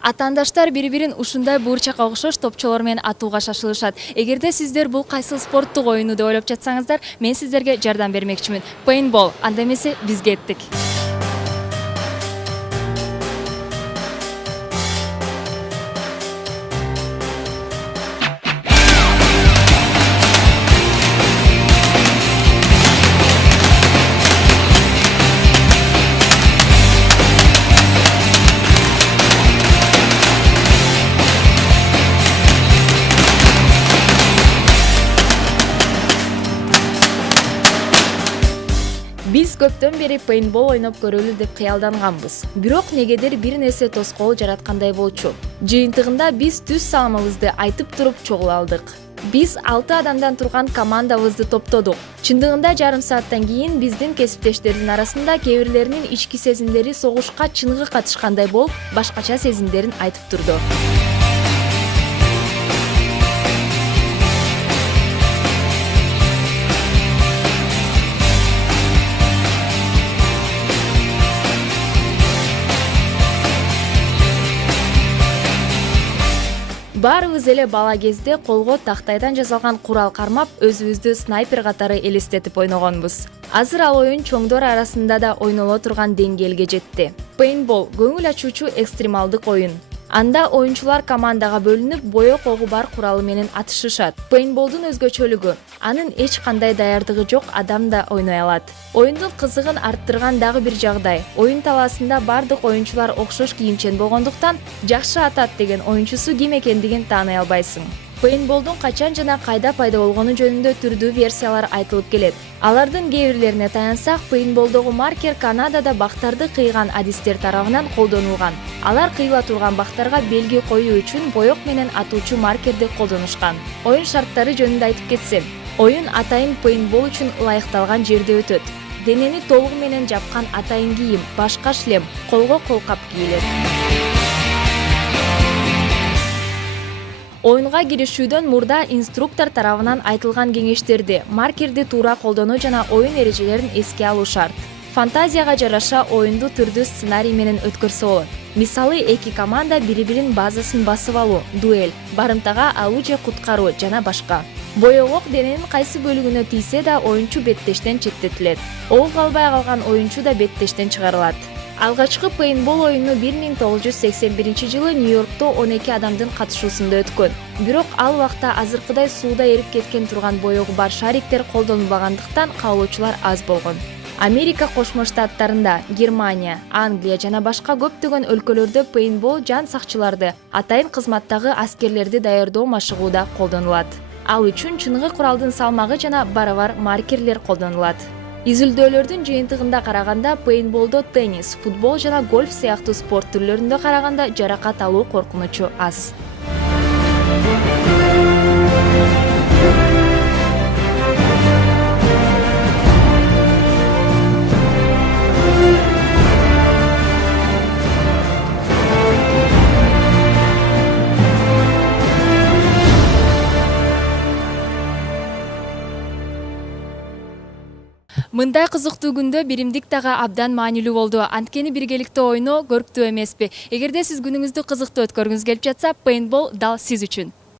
Атаандаштар бири-бирин ушундай буурчакка окшош топчолор менен атууга шашылышат. Эгерде сиздер бул кайсыл спорттук оюну деп ойлоп жатсаңыздар, мен сиздерге жардам бермекчимин. Пейнтбол. Анда эмесе биз кеттик. Биз көптөн бери пейнтбол ойноп көрөлү деп кыялданганбыз. Бирок негедир бир нерсе тоскоол жараткандай болчу. Жыйынтыгында биз түз салымыбызды айтып туруп чогула алдык. Биз 6 адамдан турган командабызды топтодук. Чындыгында жарым сааттан кийин биздин кесиптештердин арасында кээ бирлеринин ички сезимдери согушка чыныгы катышкандай болуп, башкача сезимдерин айтып турду. Баарыбыз эле бала кезде колго тактайдан жасалган курал кармап, өзүбүздү снайпер катары элестетип ойногонбуз. Азыр ал оюн чоңдор арасында да ойноло турган деңгээлге жетти. Пейнтбол көңүл ачуучу экстремалдык оюн. Анда оюнчулар командага бөлүнүп, боек огу бар куралы менен атышышат. Пейнтболдун өзгөчөлүгү — анын эч кандай даярдыгы жок адам да ойной алат. Оюндун кызыгын арттырган дагы бир жагдай. Оюн талаасында бардык оюнчулар окшош кийимчен болгондуктан, жакшы атат деген оюнчусу ким экендигин тааный албайсың. Пейнтболдун качан жана кайда пайда болгону жөнүндө түрдүү версиялар айтылып келет. Алардын кээ бирлерине таянсак, пейнтболдогу маркер Канадада бактарды кыйган адистер тарабынан колдонулган. Алар кыйыла турган бактарга белги коюу үчүн боек менен атуучу маркерди колдонушкан. Оюн шарттары жөнүндө айтып кетсем, оюн атайын пейнтбол үчүн ылайыкталган жерде өтөт. Денени толугу менен жапкан атайын кийим, башка шлем, колго колкап кийилет. Оюнга киришүүдөн мурда инструктор тарабынан айтылган кеңештерди, маркерди туура колдонуу жана оюн эрежелерин эске алуу шарт. Фантазияга жараша оюнду түрдүү сценарий менен өткөрсө болот. Мисалы, эки команда бири-бирин базасын басып алуу, дуэль, барымтага алуу же куткаруу жана башка. Боек дененин кайсы бөлүгүнө тийсе да оюнчу беттештен четтетилет. Ого калбай калган оюнчу да беттештен чыгарылат. Алгачкы пейнтбол оюну 1981-жылы Нью-Йоркто 12 адамдын катышуусунда өткөн. Бирок ал убакта азыркыдай сууда эрип кеткен турган боегу бар шариктер колдонулбагандыктан каалоочулар аз болгон. Америка Кошмо Штаттарында, Германия, Англия жана башка көптөгөн өлкөлөрдө пейнтбол жан сакчыларды, атайын кызматтагы аскерлерди даярдоо машыгууда колдонулат. Ал үчүн чыныгы куралдын салмагы жана барабар маркерлер колдонулат. Изилдөөлөрдүн жыйынтыгында караганда, пейнтболдо теннис, футбол жана гольф сыяктуу спорт түрлөрүндө караганда жаракат алуу коркунучу аз. Мындай кызыктуу күндө биримдик дагы абдан маанилүү болду. Анткени биргеликте ойноо көрктүү эмеспи? Эгерде сиз күнүңүздү кызыктуу өткөргүңүз келип жатса, пейнтбол дал сиз үчүн.